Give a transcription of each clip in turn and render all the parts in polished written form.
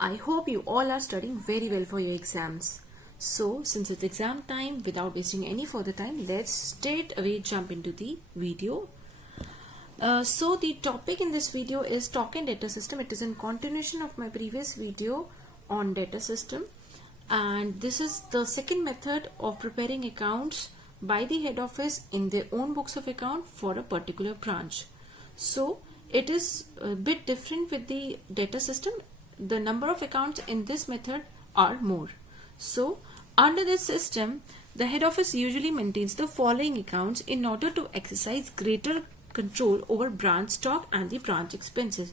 I hope you all are studying very well for your exams. So, since it's exam time, without wasting any further time, let's straight away jump into the video. So, the topic in this video is stock and data system. It is in continuation of my previous video on data system, and this is the second method of preparing accounts by the head office in their own books of account for a particular branch. So, it is a bit different with the data system. The number of accounts in this method are more. So, under this system, the head office usually maintains the following accounts in order to exercise greater control over branch stock and the branch expenses.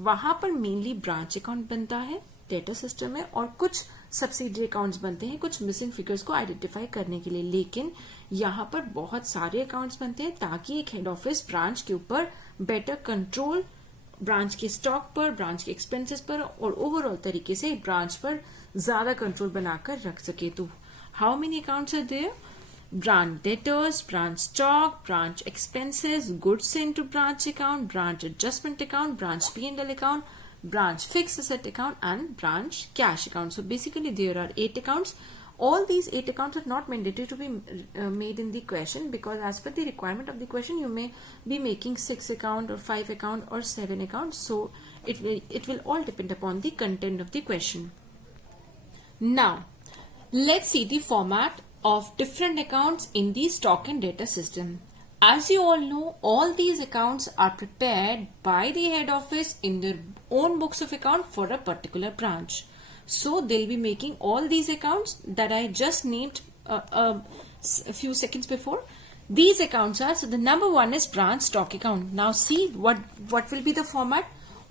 वहाँ पर mainly branch account बनता है data system में, और कुछ subsidiary accounts बनते हैं कुछ missing figures को identify करने के लिए. लेकिन यहाँ पर बहुत सारे accounts बनते हैं ताकि एक head office branch के ऊपर better control, ब्रांच के स्टॉक पर, ब्रांच के एक्सपेंसेस पर और ओवरऑल तरीके से ब्रांच पर ज्यादा कंट्रोल बनाकर रख सके. तो how many accounts are there? Branch debtors, branch stock, branch expenses, goods into branch account, branch adjustment account, branch P&L account, branch fixed asset account and branch cash account. So basically there are 8 accounts. All these 8 accounts are not mandatory to be made in the question, because as per the requirement of the question you may be making 6 account or 5 account or 7 accounts. So it will all depend upon the content of the question. Now let's see the format of different accounts in the stock and data system. As you all know, all these accounts are prepared by the head office in their own books of account for a particular branch. So they'll be making all these accounts that I just named a few seconds before. These accounts are, so the number one is branch stock account. Now see what will be the format.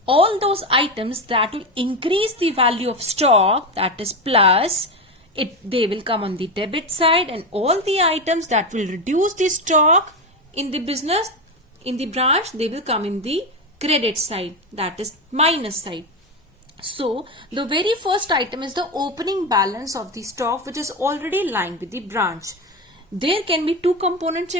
All those items that will increase the value of stock, that is plus, they will come on the debit side, and all the items that will reduce the stock in the business, in the branch, they will come in the credit side, that is minus side. So the very first item is the opening balance of the stock which is already lying with the branch. There can be two components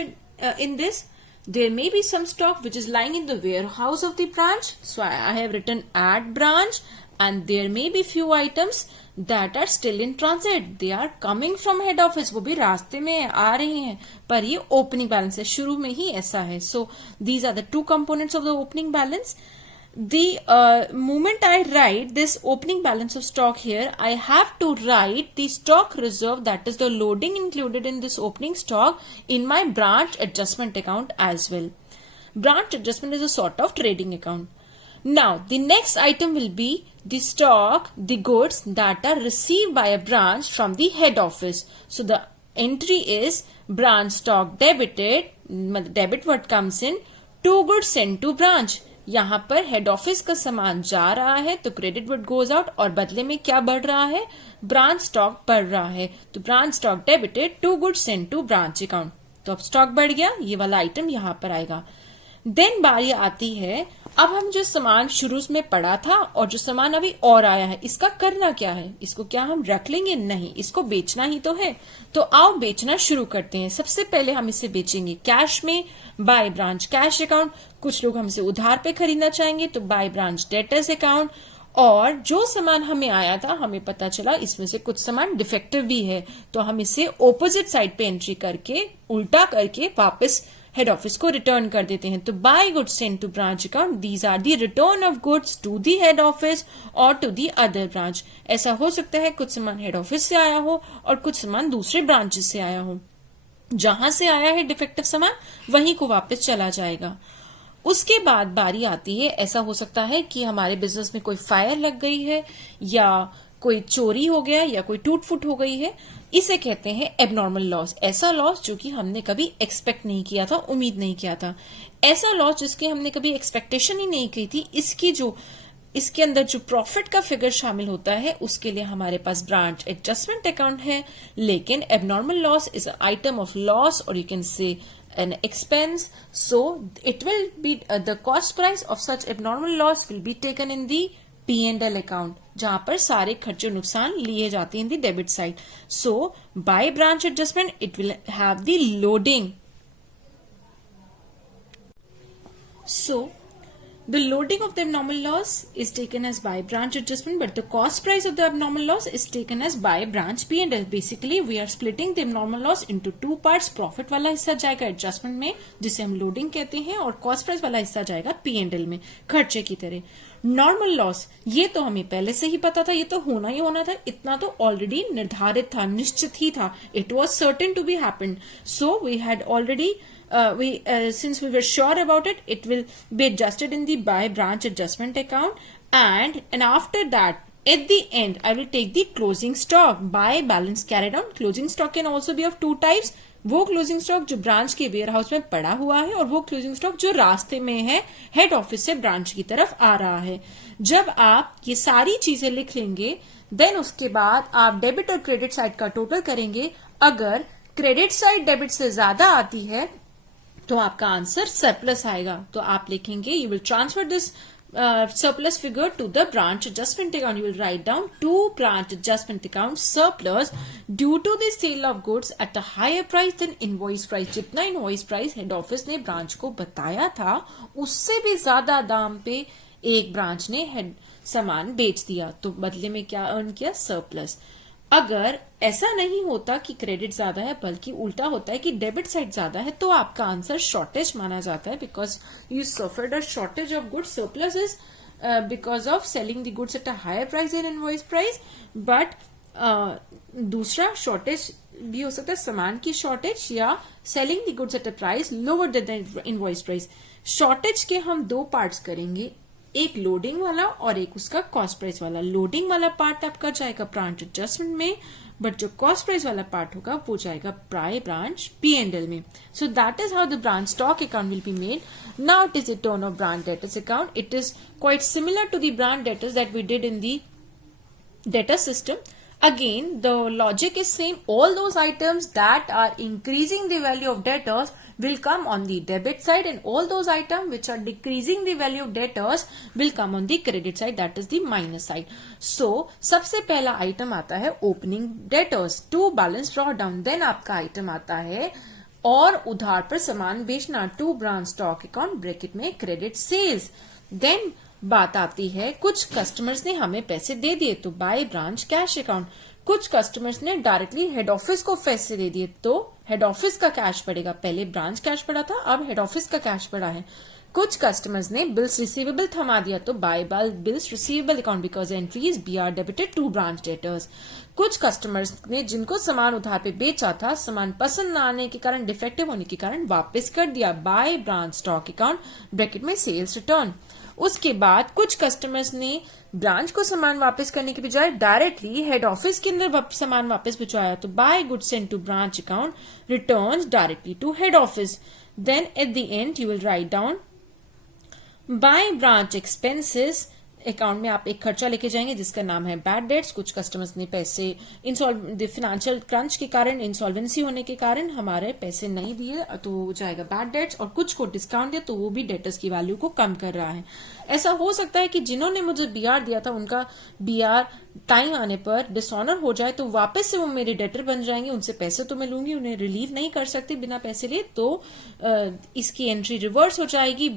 in this. There may be some stock which is lying in the warehouse of the branch. So I have written at branch, and there may be few items that are still in transit. They are coming from head office. वो भी रास्ते में आ रहे हैं, पर ये opening balance है, शुरू में ही ऐसा है. So these are the two components of the opening balance. The moment I write this opening balance of stock here, I have to write the stock reserve, that is the loading included in this opening stock, in my branch adjustment account as well. Branch adjustment is a sort of trading account. Now the next item will be the stock, the goods that are received by a branch from the head office. So the entry is branch stock debited, debit what comes in, to goods sent to branch. यहाँ पर head office का सामान जा रहा है तो credit word goes out, और बदले में क्या बढ़ रहा है? ब्रांच स्टॉक बढ़ रहा है. तो branch stock debited to goods sent to branch account. तो अब स्टॉक बढ़ गया, ये वाला आइटम यहाँ पर आएगा. देन बारी आती है, अब हम जो सामान शुरू में पड़ा था और जो सामान अभी और आया है, इसका करना क्या है? इसको क्या हम रख लेंगे? नहीं, इसको बेचना ही तो है. तो आओ बेचना शुरू करते हैं. सबसे पहले हम इसे बेचेंगे कैश में, बाय ब्रांच कैश अकाउंट. कुछ लोग हमसे उधार पे खरीदना चाहेंगे तो बाय ब्रांच डेटर्स अकाउंट. और जो सामान हमें आया था, हमें पता चला इसमें से कुछ सामान डिफेक्टिव भी है, तो हम इसे ऑपोजिट साइड पे एंट्री करके, उल्टा करके वापस हेड ऑफिस को रिटर्न कर देते हैं. तो by goods sent to branch account, these are the return of goods to the head office और टू दी अदर ब्रांच. ऐसा हो सकता है कुछ सामान हेड ऑफिस से आया हो और कुछ सामान दूसरे ब्रांचेस से आया हो. जहां से आया है डिफेक्टिव सामान, वहीं को वापस चला जाएगा. उसके बाद बारी आती है, ऐसा हो सकता है कि हमारे बिजनेस में कोई फायर लग गई है, या कोई चोरी हो गया, या कोई टूट फूट हो गई है. इसे कहते हैं एबनॉर्मल लॉस. ऐसा लॉस जो कि हमने कभी एक्सपेक्ट नहीं किया था, उम्मीद नहीं किया था. ऐसा लॉस जिसके हमने कभी एक्सपेक्टेशन ही नहीं की थी. इसके अंदर जो प्रॉफिट का फिगर शामिल होता है, उसके लिए हमारे पास ब्रांच एडजस्टमेंट अकाउंट है. लेकिन abnormal loss is a item of loss, और you can say an expense. So it will be the cost price of such abnormal loss will be taken in the P&L account, जहां पर सारे खर्चे नुकसान लिए जाते हैं in the debit side. So by branch adjustment it will have the loading. So The loading of the abnormal loss is taken as by branch adjustment, but the cost price of the abnormal loss is taken as by branch P&L. Basically, we are splitting the abnormal loss into two parts. Profit वाला हिस्सा जाएगा adjustment में, जिसे हम loading कहते हैं, और cost price वाला हिस्सा जाएगा P&L में, खर्चे की तरह. नॉर्मल लॉस, ये तो हमें पहले से ही पता था, ये तो होना ही होना था, इतना तो ऑलरेडी निर्धारित था, निश्चित ही था. It was certain to be happened. So we had already since we were sure about it, it will be adjusted in the by branch adjustment account, and after that, at the end, I will take the closing stock by balance carried on. Closing stock can also be of two types. वो closing stock जो branch के ware house में पड़ा हुआ है, और वो closing stock जो रास्ते में है, हेड ऑफिस से ब्रांच की तरफ आ रहा है. जब आप ये सारी चीजें लिख लेंगे, देन उसके बाद आप डेबिट और क्रेडिट साइड का टोटल करेंगे. अगर क्रेडिट साइड डेबिट से ज्यादा आती है तो आपका आंसर सरप्लस आएगा. तो आप लिखेंगे, you will transfer this surplus figure to the branch adjustment account. You will write down to branch adjustment account surplus due to the sale of goods at a higher price than invoice price. जितना invoice price head office ने branch को बताया था, उससे भी ज्यादा दाम पे एक ब्रांच ने हेड सामान बेच दिया, तो बदले में क्या अर्न किया? सरप्लस. अगर ऐसा नहीं होता कि क्रेडिट ज्यादा है, बल्कि उल्टा होता है कि डेबिट साइड ज्यादा है, तो आपका आंसर शॉर्टेज माना जाता है, because you suffered a shortage of goods. Surplus is because of selling the goods at a higher price than invoice price. But दूसरा शॉर्टेज भी हो सकता है, सामान की शॉर्टेज या selling the goods at a price lower than the invoice price. Shortage के हम दो पार्ट्स करेंगे, एक लोडिंग वाला और एक उसका कॉस्ट प्राइस वाला. लोडिंग वाला पार्ट आपका जाएगा ब्रांच एडजस्टमेंट में, बट जो कॉस्ट प्राइस वाला पार्ट होगा वो जाएगा प्राय ब्रांच P&L में. So that is how the branch stock account will be made. Now it is the turn of branch debtors account. It is quite similar to the branch debtors that we did in the debtor system. Again, the logic is same. All those items that are increasing the value of debtors will come on the debit side, and all those items which are decreasing the value of debtors will come on the credit side, that is the minus side. So, सबसे पहला item आता है opening debtors to balance drawdown. Then आपका item आता है और उधार पर सामान बेचना to branch stock account bracket में credit sales. Then बात आती है, कुछ कस्टमर्स ने हमें पैसे दे दिए तो बाय ब्रांच कैश अकाउंट. कुछ कस्टमर्स ने डायरेक्टली हेड ऑफिस को पैसे दे दिए तो हेड ऑफिस का कैश पड़ेगा. पहले ब्रांच कैश पड़ा था, अब हेड ऑफिस का कैश पड़ा है. कुछ कस्टमर्स ने बिल्स रिसीवेबल थमा दिया तो by bills receivable account because entries b are debited to branch debtors. कुछ कस्टमर्स ने जिनको सामान उधार पे बेचा था, सामान पसंद न आने के कारण, डिफेक्टिव होने के कारण वापस कर दिया bye branch stock account bracket में सेल्स रिटर्न. उसके बाद कुछ कस्टमर्स ने ब्रांच को सामान वापस करने के बजाय डायरेक्टली हेड ऑफिस के अंदर सामान वापस भिजवाया तो by goods sent to branch account returns directly to head office. Then at the end you will write down by branch expenses. Account में आप एक खर्चा लेके जाएंगे जिसका नाम है बैड डेट्स. कुछ कस्टमर्स ने पैसे फाइनेंशियल क्रंच के कारण, इंसॉल्वेंसी होने के कारण हमारे पैसे नहीं दिए तो वो जाएगा बैड डेट्स. और कुछ को डिस्काउंट दिया तो वो भी डेटर्स की वैल्यू को कम कर रहा है. ऐसा हो सकता है कि जिन्होंने मुझे बीआर दिया था उनका बीआर टाइम आने पर डिसऑनर हो जाए तो वापस से वो मेरे डेटर बन जाएंगे. उनसे पैसे तो मैं लूंगी, उन्हें रिलीव नहीं कर सकती बिना पैसे लिए, तो इसकी एंट्री रिवर्स हो जाएगी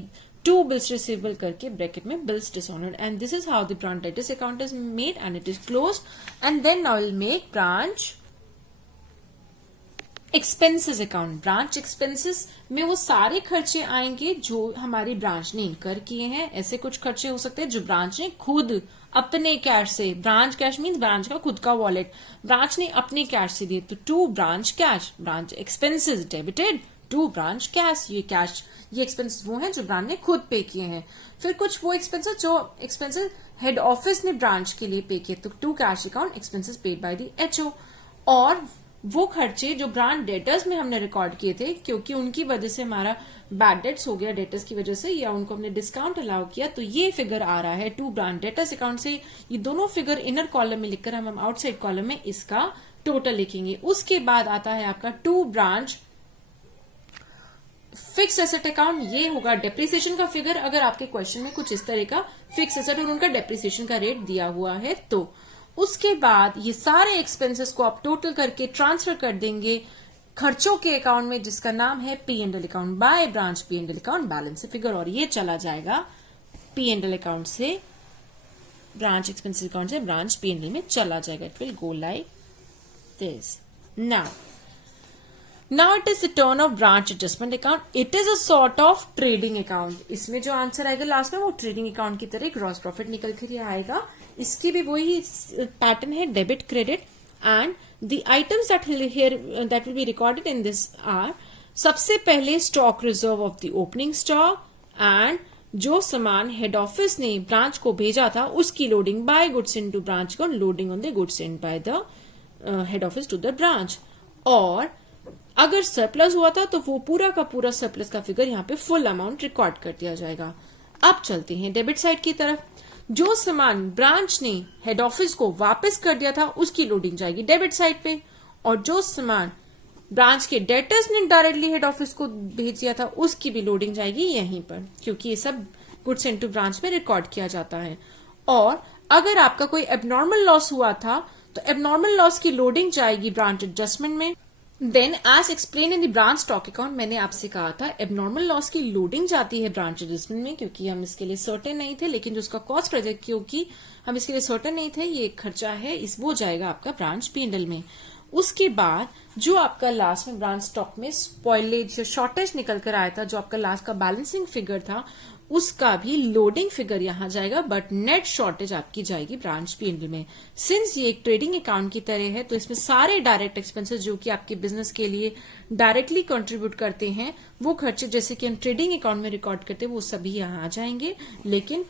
टू बिल्स रिसीवेबल करके ब्रैकेट में bills dishonoured. And this is how the branch debtors account is made and it is closed. And then now will make branch expenses account. Branch expenses में वो सारे खर्चे आएंगे जो हमारी ब्रांच ने इनकर किए हैं. ऐसे कुछ खर्चे हो सकते हैं जो ब्रांच ने खुद अपने कैश से, ब्रांच कैश मीन्स ब्रांच का खुद का वॉलेट, ब्रांच ने अपने कैश से दिए तो to branch cash. Branch expenses debited to branch cash. ये एक्सपेंसेस वो हैं जो ब्रांच ने खुद पे किए हैं. फिर कुछ वो एक्सपेंसेस जो एक्सपेंसेस हेड ऑफिस ने ब्रांच के लिए पे किए तो to cash account expenses paid by the HO. और वो खर्चे जो ब्रांच डेटर्स में हमने रिकॉर्ड किए थे, क्योंकि उनकी वजह से हमारा बैड डेट्स हो गया डेटर्स की वजह से, या उनको हमने डिस्काउंट अलाउ किया, तो ये फिगर आ रहा है टू ब्रांच डेटर्स अकाउंट से. ये दोनों फिगर इनर कॉलम में लिखकर हम आउटसाइड कॉलम में इसका टोटल लिखेंगे. उसके बाद आता है आपका to branch fix asset account. ये होगा डेप्रिसिएशन का फिगर. अगर आपके क्वेश्चन में कुछ इस तरह का फिक्स एसेट और उनका डेप्रिसिएशन का रेट दिया हुआ है तो उसके बाद ये सारे एक्सपेंसेस को आप टोटल करके ट्रांसफर कर देंगे खर्चों के अकाउंट में जिसका नाम है P&L account by branch P&L account balance figure. और ये चला जाएगा P&L अकाउंट से, ब्रांच एक्सपेंसेस अकाउंट से ब्रांच P&L में चला जाएगा. It will go like this. Now it is the turn of branch adjustment account. It is a sort of trading account. इसमें जो आंसर आएगा लास्ट में वो ट्रेडिंग अकाउंट की तरह ग्रॉस प्रॉफिट निकल कर ही आएगा. इसकी भी वही पैटर्न है, debit credit. And the items that will be recorded in this are, सबसे पहले stock reserve of the opening stock and जो सामान हेड ऑफिस ने ब्रांच को भेजा था उसकी loading by goods in to branch को, loading on the goods in by the head office to the branch. और अगर सरप्लस हुआ था तो वो पूरा का पूरा सरप्लस का फिगर यहाँ पे फुल अमाउंट रिकॉर्ड कर दिया जाएगा. अब चलते हैं डेबिट साइड की तरफ. जो सामान ब्रांच ने हेड ऑफिस को वापस कर दिया था उसकी लोडिंग जाएगी डेबिट साइड पे, और जो सामान ब्रांच के डेटर्स ने डायरेक्टली हेड ऑफिस को भेज दिया था उसकी भी लोडिंग जाएगी यहीं पर, क्योंकि ये सब गुड्स इनटू ब्रांच में रिकॉर्ड किया जाता है. और अगर आपका कोई एबनॉर्मल लॉस हुआ था तो एबनॉर्मल लॉस की लोडिंग जाएगी ब्रांच एडजस्टमेंट में. Then as explain in the branch stock account, मैंने आपसे कहा था एबनॉर्मल लॉस की लोडिंग जाती है ब्रांच एडजस्टमेंट में, क्योंकि हम इसके लिए सर्टेन नहीं थे. लेकिन जो उसका कॉस्ट प्रोजेक्ट, क्योंकि हम इसके लिए सर्टेन नहीं थे, ये खर्चा है, इस वो जाएगा आपका ब्रांच P&L में. उसके बाद जो आपका लास्ट में ब्रांच स्टॉक में स्पॉइलेज या शॉर्टेज निकल कर आया था, जो आपका लास्ट का बैलेंसिंग फिगर था, उसका भी लोडिंग फिगर यहां जाएगा, बट नेट शॉर्टेज आपकी जाएगी ब्रांच P&L में. सिंस ये एक ट्रेडिंग अकाउंट की तरह है तो इसमें सारे डायरेक्ट एक्सपेंसेस जो कि आपके बिजनेस के लिए डायरेक्टली कंट्रीब्यूट करते हैं, वो खर्चे जैसे कि हम ट्रेडिंग अकाउंट में रिकॉर्ड करते हैं वो सभी यहाँ आ जाएंगे. लेकिन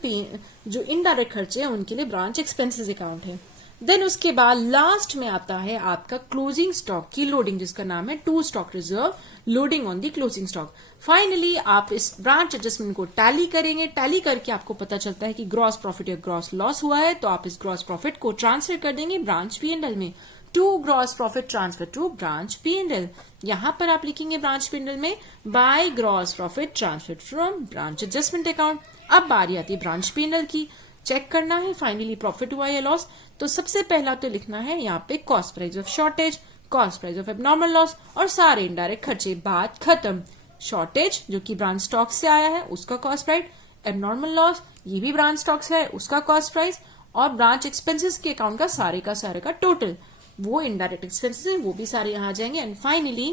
जो इनडायरेक्ट खर्चे हैं उनके लिए ब्रांच एक्सपेंसेस अकाउंट है. देन उसके बाद लास्ट में आता है आपका क्लोजिंग स्टॉक की लोडिंग, जिसका नाम है to stock reserve, loading on the closing stock. Finally आप इस ब्रांच एडजस्टमेंट को टैली करेंगे. टैली करके आपको पता चलता है कि ग्रॉस प्रॉफिट या ग्रॉस लॉस हुआ है, तो आप इस ग्रॉस प्रॉफिट को ट्रांसफर कर देंगे ब्रांच P&L में. To gross profit transfer to branch P&L. यहां पर आप लिखेंगे ब्रांच P&L में by gross profit transfer from branch adjustment account. अब बारी आती है ब्रांच P&L की. चेक करना है फाइनली प्रॉफिट हुआ या लॉस, तो सबसे पहला तो लिखना है यहाँ पे cost price of shortage, cost price of abnormal loss और सारे इनडायरेक्ट खर्चे. बात खत्म. शॉर्टेज जो कि ब्रांच स्टॉक से आया है उसका कॉस्ट प्राइस, एबनॉर्मल लॉस ये भी ब्रांच स्टॉक से है उसका कॉस्ट प्राइस, और ब्रांच एक्सपेंसेस के अकाउंट का सारे का टोटल, वो इनडायरेक्ट एक्सपेंसेस है वो भी सारे यहाँ आ जाएंगे. एंड फाइनली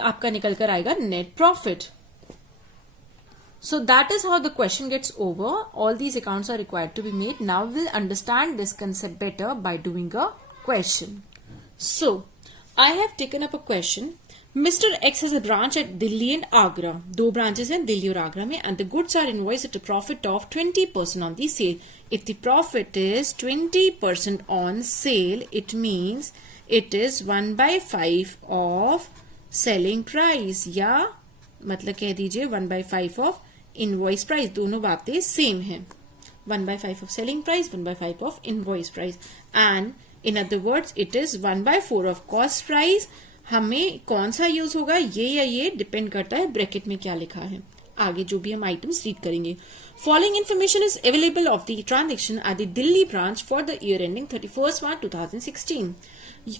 आपका निकल कर आएगा net profit. So that is how the question gets over. All these accounts are required to be made. Now we'll understand this concept better by doing a question. So, I have taken up a question. Mr. X has a branch at Delhi and Agra. दो branches हैं दिल्ली और आगरा में, and the goods are invoiced at a profit of 20% on the sale. If the profit is 20% on sale, it means it is 1/5 of selling price. या मतलब कह दीजिए 1/5 of invoice price. दोनों बातें सेम है. 1/5 of selling price, 1/5 of invoice price. And in other words it is 1/4 of cost price. हमें कौन सा यूज होगा, ये या ये डिपेंड करता है ब्रैकेट में क्या लिखा है. आगे जो भी हम आइटम्स रीड करेंगे. Following information is available of the transaction at the Delhi branch for the year ending 31 March 2016.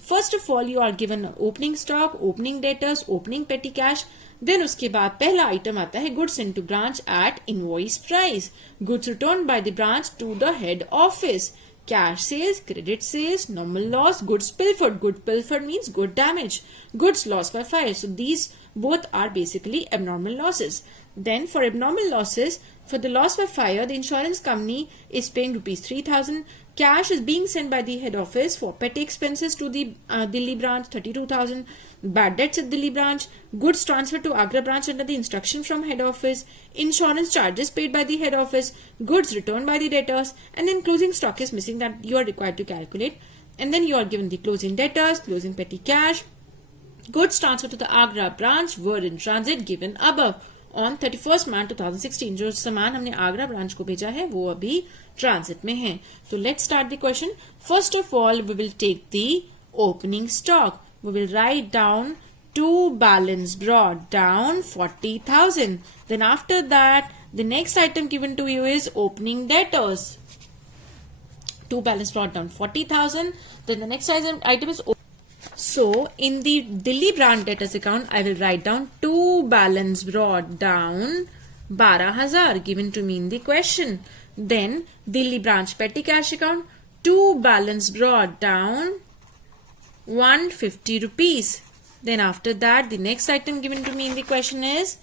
First of all, you are given opening stock, opening debtors, opening petty cash. Then उसके बाद पहला item आता है goods into branch at invoice price. Goods returned by the branch to the head office. Cash sales, credit sales, normal loss, goods pilfered. Good pilfered means good damage. Goods lost by fire. So these both are basically abnormal losses. Then for abnormal losses, for the loss by fire, the insurance company is paying ₹3,000. Cash is being sent by the head office for petty expenses to the Delhi branch, 32,000. Bad debts at Delhi branch. Goods transferred to Agra branch under the instruction from head office. Insurance charges paid by the head office. Goods returned by the debtors. And then closing stock is missing that you are required to calculate. And then you are given the closing debtors, closing petty cash. Goods transferred to the Agra branch were in transit given above. On 31 March 2016 जो सामान हमने Agra branch को भेजा है वो अभी transit में है. तो let's start the question. First of all we will take the opening stock. We will write down to balance brought down 40,000. Then after that the next item given to you is opening debtors. To balance brought down 40,000. Then the next item is so in the Delhi branch debtors account, I will write down two balance brought down 12,000 given to me in the question. Then Delhi branch petty cash account, to balance brought down 150 rupees. Then after that, the next item given to me in the question is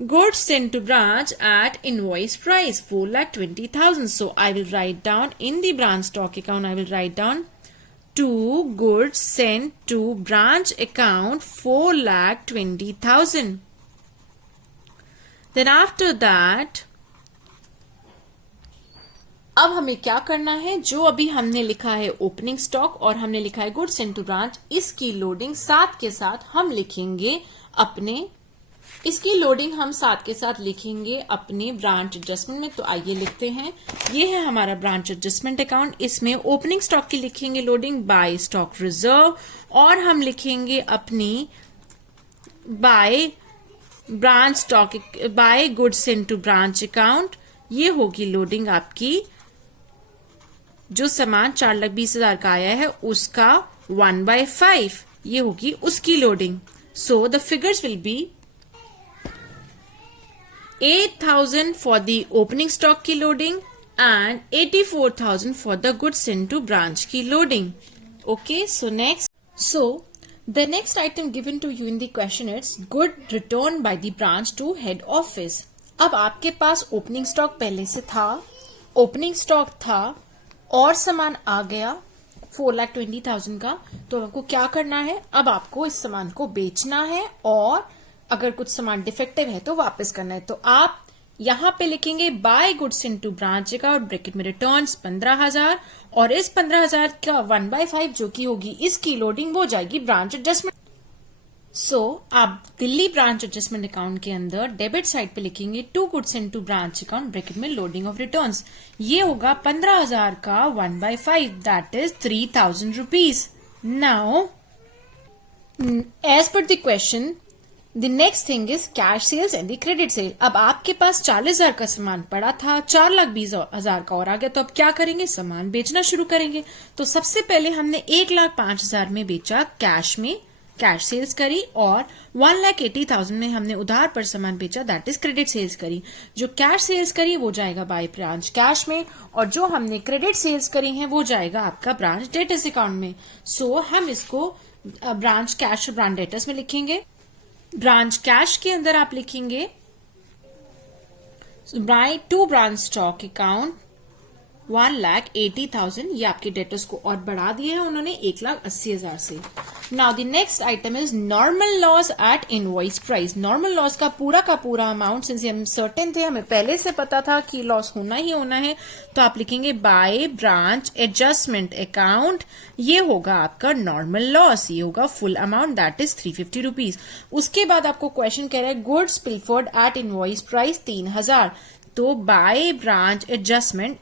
goods sent to branch at invoice price 4,20,000. So I will write down in the branch stock account, I will write down to goods sent to branch account 4,20,000. Then after that, अब हमें क्या करना है, जो अभी हमने लिखा है ओपनिंग स्टॉक और हमने लिखा है गुड्स सेंट टू ब्रांच, इसकी लोडिंग साथ के साथ हम लिखेंगे अपने ब्रांच एडजस्टमेंट में. तो आइए लिखते हैं. ये है हमारा ब्रांच एडजस्टमेंट अकाउंट. इसमें ओपनिंग स्टॉक की लिखेंगे लोडिंग बाय स्टॉक रिजर्व, और हम लिखेंगे अपनी by branch stock by goods sent to branch account. ये होगी लोडिंग आपकी, जो सामान 4,20,000 का आया है उसका 1/5, ये होगी उसकी loading. So the figures will be 8,000 for the opening stock की loading and 84,000 for the goods sent to branch की loading. Okay, so next, the next item given to you in the question is good return by the branch to head office. अब आपके पास opening stock पहले से था, opening stock था और सामान आ गया 4,20,000 का. तो आपको क्या करना है, अब आपको इस सामान को बेचना है और अगर कुछ सामान डिफेक्टिव है तो वापस करना है. तो आप यहां पे लिखेंगे by goods into branch account, bracket में रिटर्न्स 15,000, और इस 15,000 का 1/5 जो कि होगी इसकी लोडिंग, वो जाएगी ब्रांच एडजस्टमेंट. सो आप दिल्ली ब्रांच एडजस्टमेंट अकाउंट के अंदर डेबिट साइड पे लिखेंगे to goods into branch account, bracket में लोडिंग ऑफ रिटर्न्स. ये होगा 15,000 का 1/5, that is 3,000 rupees. Now as per the question, The next thing is cash sales and the credit sale. अब आपके पास 40,000 का सामान पड़ा था, 4,20,000 का और आ गया, तो अब क्या करेंगे, सामान बेचना शुरू करेंगे. तो सबसे पहले हमने 1,05,000 में बेचा कैश में, कैश सेल्स करी, और 1,80,000 में हमने उधार पर सामान बेचा, दैट इज क्रेडिट सेल्स करी. जो कैश सेल्स करी वो जाएगा बाय ब्रांच कैश में, और जो हमने क्रेडिट सेल्स करी है वो जाएगा आपका ब्रांच डेटर्स अकाउंट में. सो हम इसको ब्रांच कैश और ब्रांच डेटर्स में लिखेंगे. ब्रांच कैश के अंदर आप लिखेंगे by two branch stock account 1,80,000. ये आपके डेटर्स को और बढ़ा दिए हैं उन्होंने 1,80,000 से. Now the next item is normal loss at invoice price. Normal loss का पूरा अमाउंट, सिंस हम सर्टेन थे, हमें पहले से पता था कि लॉस होना ही होना है, तो आप लिखेंगे बाय ब्रांच एडजस्टमेंट अकाउंट. ये होगा आपका नॉर्मल लॉस, ये होगा full amount, that is 350 rupees. उसके बाद आपको क्वेश्चन कह रहा है गुड्स पिलफर्ड एट इनवॉइस प्राइस 3,000. तो बाय ब्रांच एडजस्टमेंट,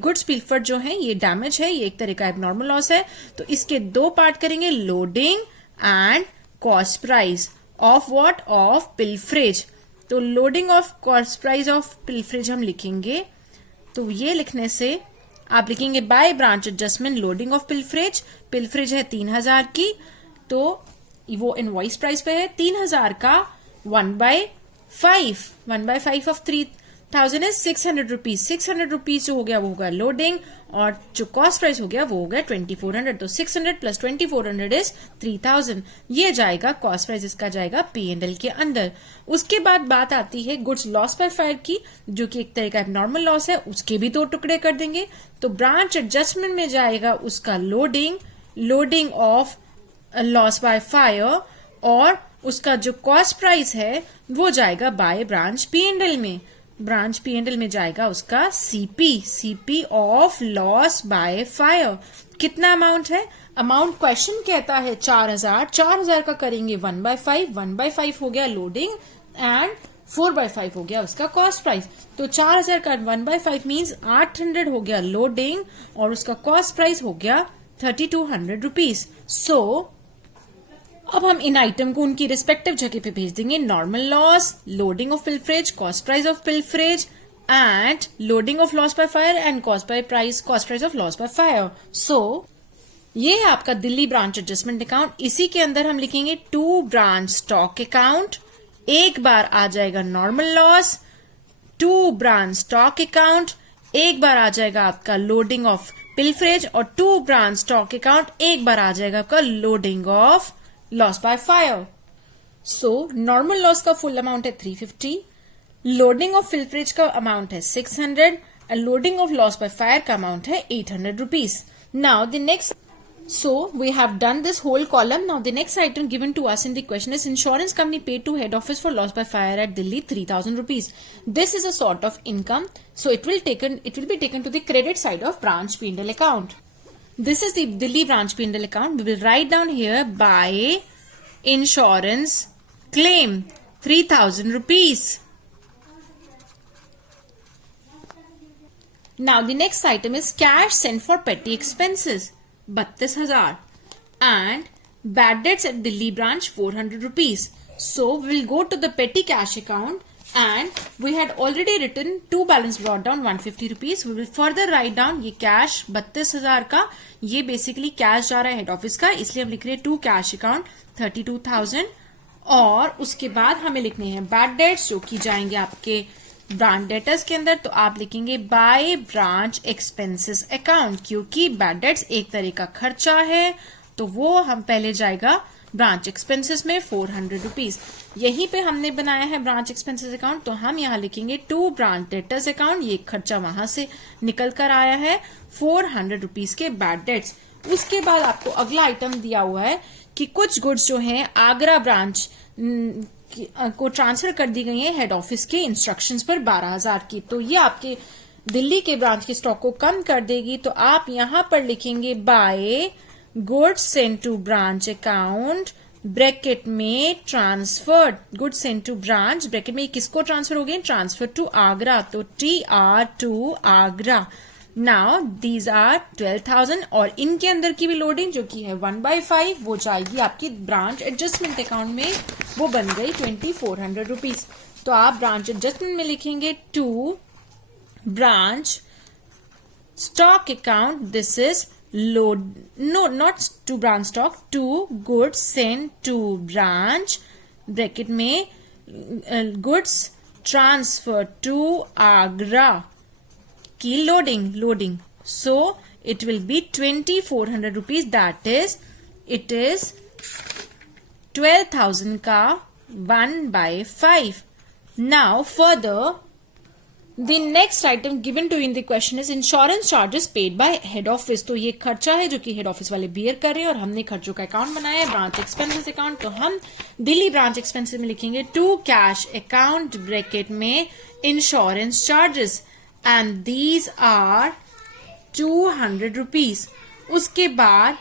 गुड्स पिलफर्ड जो है ये डैमेज है, ये एक तरह का एबनॉर्मल लॉस है. तो इसके दो पार्ट करेंगे, loading and cost price of what, of pilferage. तो loading of cost price of pilferage हम लिखेंगे. तो ये लिखने से आप लिखेंगे by branch adjustment loading of pilferage. Pilferage है 3,000 की, तो वो इनवॉइस प्राइस पे है. 3,000 का 1/5 ऑफ 3,000 इज 600 रुपीज. 600 रुपीज जो हो गया वो होगा लोडिंग, और जो कॉस्ट प्राइस हो गया वो हो गया 2,400. तो 600 प्लस 2,400 इज 3,000. ये जाएगा कॉस्ट प्राइस, इसका जाएगा P&L के अंदर. उसके बाद बात आती है गुड्स लॉस बाय फायर की, जो कि एक तरह का नॉर्मल लॉस है, उसके भी दो टुकड़े कर देंगे. तो ब्रांच एडजस्टमेंट में जाएगा उसका loading of loss by fire, और उसका जो कॉस्ट प्राइस है वो जाएगा बाय ब्रांच P&L में. ब्रांच P&L में जाएगा उसका CP of loss by fire. कितना अमाउंट है, अमाउंट क्वेश्चन कहता है 4,000. 4,000 का करेंगे 1/5. 1/5 हो गया लोडिंग एंड 4/5 हो गया उसका कॉस्ट प्राइस. तो 4,000 का 1/5 मीन्स 800 हो गया लोडिंग, और उसका कॉस्ट प्राइस हो गया 3,200 रुपीज. सो अब हम इन आइटम को उनकी रिस्पेक्टिव जगह पे भेज देंगे. Normal loss, loading of pilferage, cost price of pilferage, and loading of loss by fire, and cost price of loss by fire. So ये है आपका दिल्ली ब्रांच एडजस्टमेंट अकाउंट. इसी के अंदर हम लिखेंगे टू ब्रांच स्टॉक अकाउंट. एक बार आ जाएगा normal loss to branch stock account, एक बार आ जाएगा आपका लोडिंग ऑफ पिलफरेज, और टू ब्रांच स्टॉक अकाउंट एक बार आ जाएगा आपका loading of loss by fire. So normal loss का फुल अमाउंट है 350, लोडिंग ऑफ पिलफरेज का अमाउंट है 600 and loading of loss by fire का अमाउंट है 800 rupees. Now the next, so we have done this whole column. Now the next item given to us in the question is insurance company paid to head office for loss by fire at Delhi 3000 rupees. This is a sort of income, so it will be taken to the credit side of branch P&L account. This is the Delhi branch P&L account. We will write down here by insurance claim 3000 rupees. Now the next item is cash sent for petty expenses 32,000 and bad debts at Delhi branch 400 rupees. So we will go to the petty cash account and we had already written two balance brought down 150 rupees. We will further write down ये cash 32,000 का, ये basically cash जा रहा है head office का, इसलिए हम लिख रहे हैं टू कैश अकाउंट 32,000 और उसके बाद हमें लिखने हैं बैड डेट्स जो कि जाएंगे आपके ब्रांच डेटर्स के अंदर, तो आप लिखेंगे बाय ब्रांच एक्सपेंसेस अकाउंट, क्योंकि बैड डेट्स एक तरह का खर्चा है तो वो हम पहले जाएगा ब्रांच एक्सपेंसेस में 400 रुपीज। यहीं पे हमने बनाया है ब्रांच एक्सपेंसेस अकाउंट, तो हम यहाँ लिखेंगे टू ब्रांच डेटर्स अकाउंट, ये खर्चा वहां से निकल कर आया है 400 रुपीज के बैड डेट्स। उसके बाद आपको अगला आइटम दिया हुआ है कि कुछ गुड्स जो हैं आगरा ब्रांच को ट्रांसफर कर दी गई है हेड ऑफिस के इंस्ट्रक्शंस पर 12,000 की, तो ये आपके दिल्ली के ब्रांच के स्टॉक को कम कर देगी। तो आप यहां पर लिखेंगे by goods sent to branch account bracket में transferred, goods sent to branch bracket में किसको ट्रांसफर हो गए, ट्रांसफर टू आगरा, तो TR to Agra. Now these are 12,000 और इनके अंदर की भी लोडिंग जो कि है 1/5 वो जाएगी आपकी ब्रांच एडजस्टमेंट अकाउंट में, वो बन गई 2400 रुपीज। तो आप ब्रांच एडजस्टमेंट में लिखेंगे to branch stock account, this is load, no not to branch stock, to goods sent to branch bracket में गुड्स ट्रांसफर टू आगरा की loading, so it will be 2400 rupees, that is it is 12,000 का 1/5. Now further the next item given to you in the question is insurance charges paid by head office. तो ये खर्चा है जो कि head office वाले beer कर रहे हैं और हमने खर्चों का अकाउंट बनाया है ब्रांच एक्सपेंसेस अकाउंट, तो हम दिल्ली ब्रांच एक्सपेंसेस में लिखेंगे टू कैश अकाउंट ब्रैकेट में insurance charges and these are 200 rupees. उसके बाद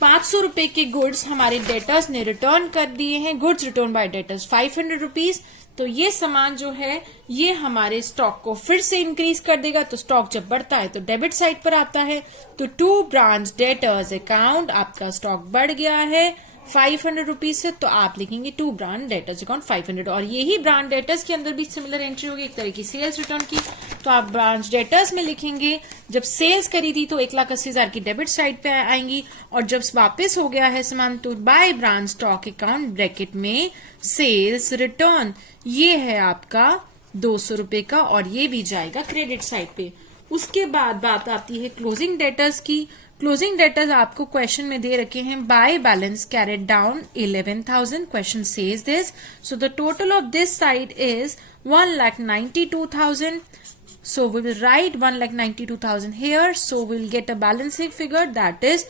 500 रुपए के गुड्स हमारे डेटर्स ने रिटर्न कर दिए हैं, goods return bye debtors 500 rupees. तो ये सामान जो है ये हमारे स्टॉक को फिर से इंक्रीज कर देगा, तो स्टॉक जब बढ़ता है तो डेबिट साइड पर आता है, तो टू ब्रांच डेटर्स अकाउंट आपका स्टॉक बढ़ गया है 500 रुपीज से, तो आप लिखेंगे टू ब्रांड डेटर्स अकाउंट 500 और यही ब्रांड डेटर्स के अंदर भी सिमिलर एंट्री होगी एक तरह की सेल्स रिटर्न की, तो आप ब्रांच डेटर्स में लिखेंगे जब सेल्स करी थी तो 1,80,000 की डेबिट साइड पे आएंगी और जब वापस हो गया है सामान तो bye branch stock account bracket में सेल्स रिटर्न, ये है आपका 200 रुपए का और ये भी जाएगा क्रेडिट साइड पे। उसके बाद बात आती है क्लोजिंग डेटर्स की। क्लोजिंग डेटर्स आपको क्वेश्चन में दे रखे हैं by balance carried down 11,000, question says this, so the total of this side is 1,92,000, so we will write 1,92,000 here, so we will get a balancing figure, that is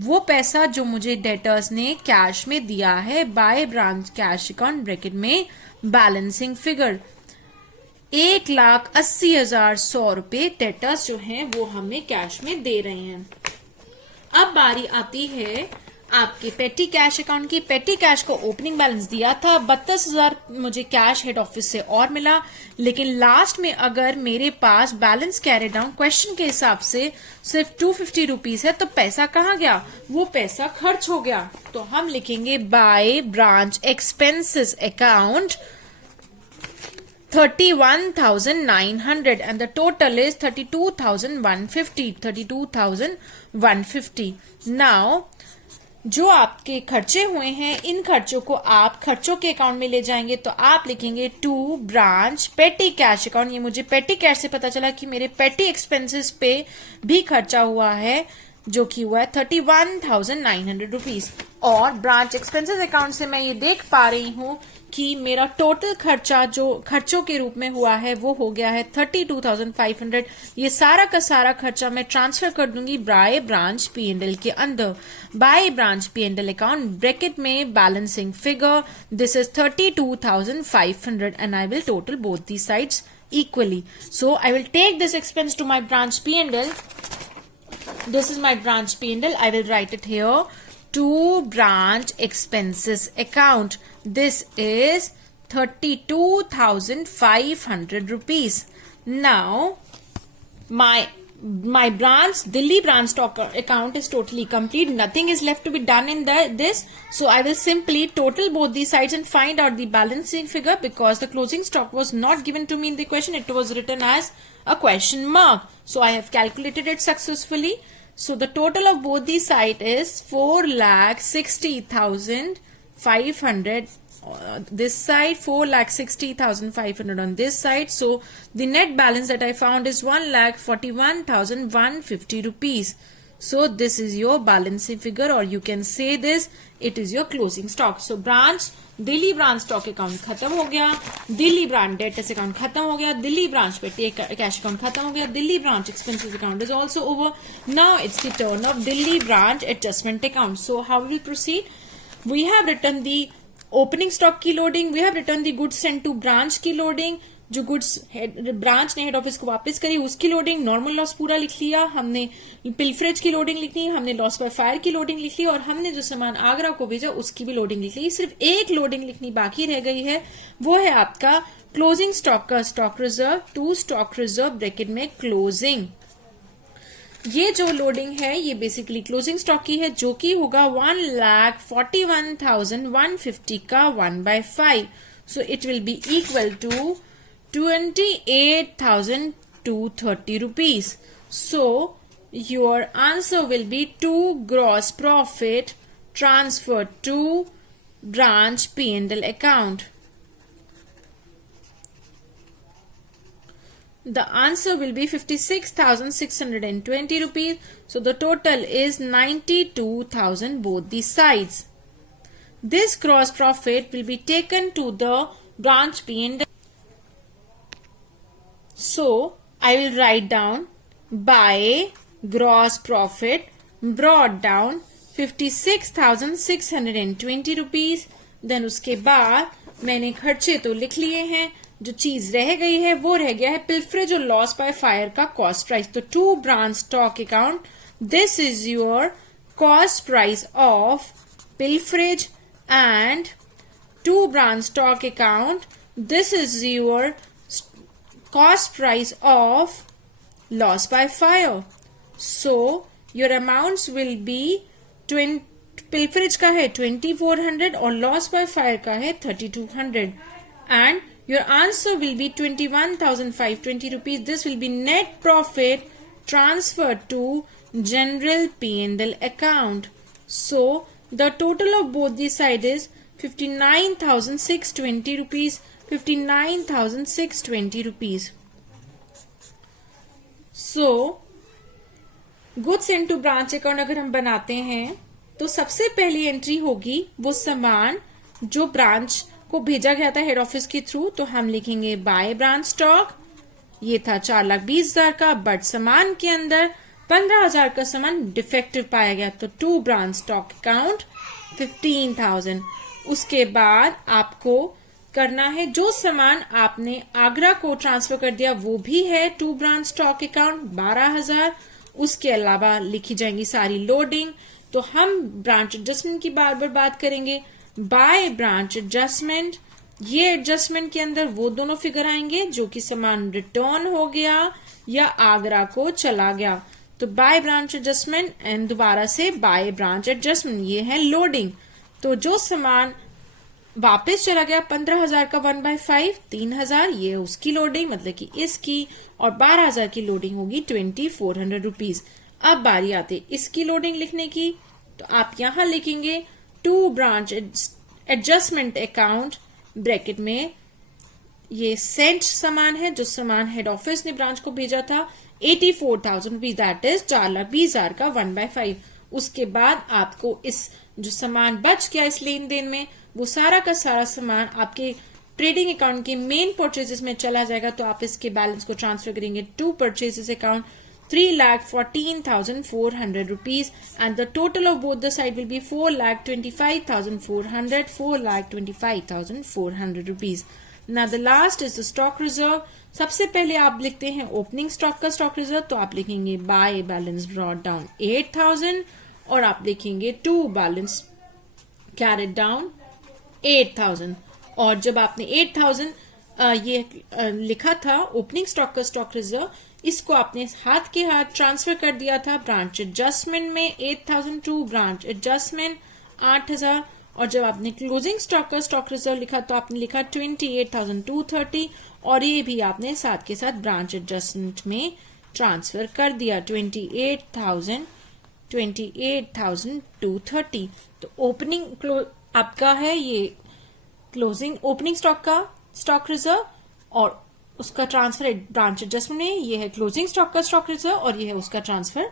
वो पैसा जो मुझे debtors ने cash में दिया है by branch cash account bracket में balancing figure 1,80,100 रुपए डेटर्स जो हैं वो हमें कैश में दे रहे हैं। अब बारी आती है आपके पेटी कैश अकाउंट की। पेटी कैश को ओपनिंग बैलेंस दिया था 32,000 मुझे कैश हेड ऑफिस से और मिला, लेकिन लास्ट में अगर मेरे पास बैलेंस कैरी डाउन क्वेश्चन के हिसाब से सिर्फ 250 रुपीज है तो पैसा कहाँ गया, वो पैसा खर्च हो गया। तो हम लिखेंगे by branch expenses account 31,900 and the total is 32,150. Now जो आपके खर्चे हुए हैं इन खर्चों को आप खर्चों के अकाउंट में ले जाएंगे, तो आप लिखेंगे to branch petty cash account. ये मुझे पेटी कैश से पता चला कि मेरे पेटी एक्सपेंसेस पे भी खर्चा हुआ है, जो कि हुआ है 31,900 रुपीज। और ब्रांच एक्सपेंसेस अकाउंट से मैं ये देख पा रही हूँ कि मेरा टोटल खर्चा जो खर्चों के रूप में हुआ है वो हो गया है 32,500। ये सारा का सारा खर्चा मैं ट्रांसफर कर दूंगी बाय ब्रांच P&L के अंदर। By branch P&L account bracket में balancing figure, this is 32,500 and I will total both the sides equally. So I will take this expense to my branch P&L. This is my branch P&L. I will write it here. To branch expenses account. This is 32,500 rupees. Now, my branch Delhi branch stock account is totally complete. Nothing is left to be done in this. So I will simply total both these sides and find out the balancing figure, because the closing stock was not given to me in the question. It was written as a question mark. So I have calculated it successfully. So the total of both these sides is 4,60,500. This side 4,60,500 on this side. So the net balance that I found is 1,41,150 rupees. So this is your balancing figure, or you can say this, it is your closing stock. So branch Delhi branch stock account खत्म हो गया, Delhi branch debtors account खत्म हो गया, Delhi branch petty cash account खत्म हो गया, Delhi branch expenses account is also over. Now it's the turn of Delhi branch adjustment account. So how will proceed? We have return the opening stock की loading, we have return the goods sent to branch की loading, जो goods branch ने head office को वापस करी उसकी loading, normal loss पूरा लिख लिया हमने, पिलफरेज की लोडिंग लिख ली हमने, लॉस बाय फायर की लोडिंग लिख ली, और हमने जो सामान आगरा को भेजा उसकी भी लोडिंग लिख ली. सिर्फ एक लोडिंग लिखनी बाकी रह गई है, वो है आपका क्लोजिंग स्टॉक का stock reserve. To stock reserve bracket में क्लोजिंग. ये जो लोडिंग है ये बेसिकली क्लोजिंग स्टॉक की है, जो कि होगा 1,41,150 का 1/5. So it will be equal to 28,230 rupees. So your answer will be to gross profit transferred to branch P&L account. The answer will be 56,620 rupees. So the total is 92,000 both the sides. This gross profit will be taken to the branch P&L. So I will write down by gross profit brought down 56,620 rupees. Then उसके बाद मैंने खर्चे तो लिख लिए हैं, जो चीज रह गई है वो रह गया है पिलफरेज और लॉस बाय फायर का कॉस्ट प्राइस. तो to branch stock account, this is your cost price of pilferage, and to branch stock account, this is your cost price of loss by fire. So your amounts will be pilferage का है 2,400 और loss by fire का है 3,200, and your answer will be 21,520 rupees. This will be net profit transferred to general P&L account. So the total of both these sides is 59,620 rupees. 59,620 rupees. So goods into branch account अगर हम बनाते हैं तो सबसे पहली entry होगी वो सामान जो ब्रांच को भेजा गया था हेड ऑफिस के थ्रू. तो हम लिखेंगे बाय ब्रांच स्टॉक. ये था 4,20,000 का, बट सामान के अंदर 15,000 का सामान डिफेक्टिव पाया गया, तो टू ब्रांच स्टॉक अकाउंट 15,000. उसके बाद आपको करना है जो सामान आपने आगरा को ट्रांसफर कर दिया वो भी है टू ब्रांच स्टॉक अकाउंट 12,000. उसके अलावा लिखी जाएंगी सारी लोडिंग. तो हम ब्रांच एडजस्टमेंट की बार बार बात करेंगे. बाय ब्रांच एडजस्टमेंट, ये एडजस्टमेंट के अंदर वो दोनों फिगर आएंगे जो कि सामान रिटर्न हो गया या आगरा को चला गया. तो बाय ब्रांच एडजस्टमेंट एंड दोबारा से बाय ब्रांच एडजस्टमेंट, ये है लोडिंग. तो जो सामान वापस चला गया 15,000 का 1/5, 3,000 ये उसकी लोडिंग मतलब कि इसकी, और 12,000 की लोडिंग होगी 2,400 रुपीज. अब बारी आती इसकी लोडिंग लिखने की. तो आप यहां लिखेंगे to branch adjustment account, bracket में ये सेंट सामान है, जो सामान हेड ऑफिस ने ब्रांच को भेजा था 84,000 रुपीज, दैट इज 4,20,000 का 1/5। उसके बाद आपको इस जो सामान बच गया इस लेन देन में, वो सारा का सारा सामान आपके ट्रेडिंग अकाउंट के मेन परचेजेस में चला जाएगा। तो आप इसके बैलेंस को ट्रांसफर करेंगे to purchases account 3,14,400 rupees, and the total of both the side will be 4,25,400, 4,25,400 rupees. Now the last is the stock reserve. सबसे पहले आप लिखते हैं ओपनिंग स्टॉक का स्टॉक रिजर्व, तो आप लिखेंगे बाय बैलेंस ब्रॉट डाउन 8,000 और आप लिखेंगे टू बैलेंस कैरेड डाउन 8,000। और जब आपने 8,000 ये लिखा था ओपनिंग स्टॉक का स्टॉक रिजर्व, इसको आपने हाथ के हाथ ट्रांसफर कर दिया था ब्रांच एडजस्टमेंट में 8,000 टू ब्रांच एडजस्टमेंट 8,000। और जब आपने क्लोजिंग स्टॉक का स्टॉक रिजर्व लिखा तो आपने लिखा 28,230 और ये भी आपने साथ के साथ ब्रांच एडजस्टमेंट में ट्रांसफर कर दिया 28,230। तो ओपनिंग आपका है ये क्लोजिंग ओपनिंग स्टॉक का स्टॉक रिजर्व और उसका ट्रांसफर ब्रांच एडजस्टमेंट में, ये है क्लोजिंग स्टॉक का स्टॉक रिजर्व और ये है उसका ट्रांसफर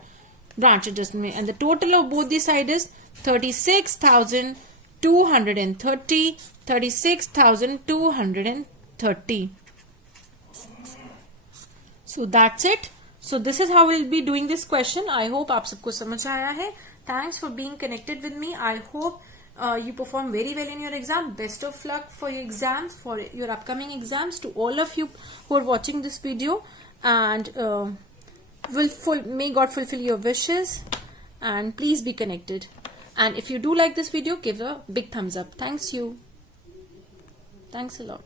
ब्रांच एडजस्टमेंट में। And the total of both the side is 36,230, 36,230. So that's it. So this is how we'll be doing this question. I hope आप सबको समझ आया है. Thanks for being connected with me. I hope you perform very well in your exam. Best of luck for your exams, for your upcoming exams. To all of you who are watching this video, and may God fulfill your wishes. And please be connected. And if you do like this video, give a big thumbs up. Thanks a lot.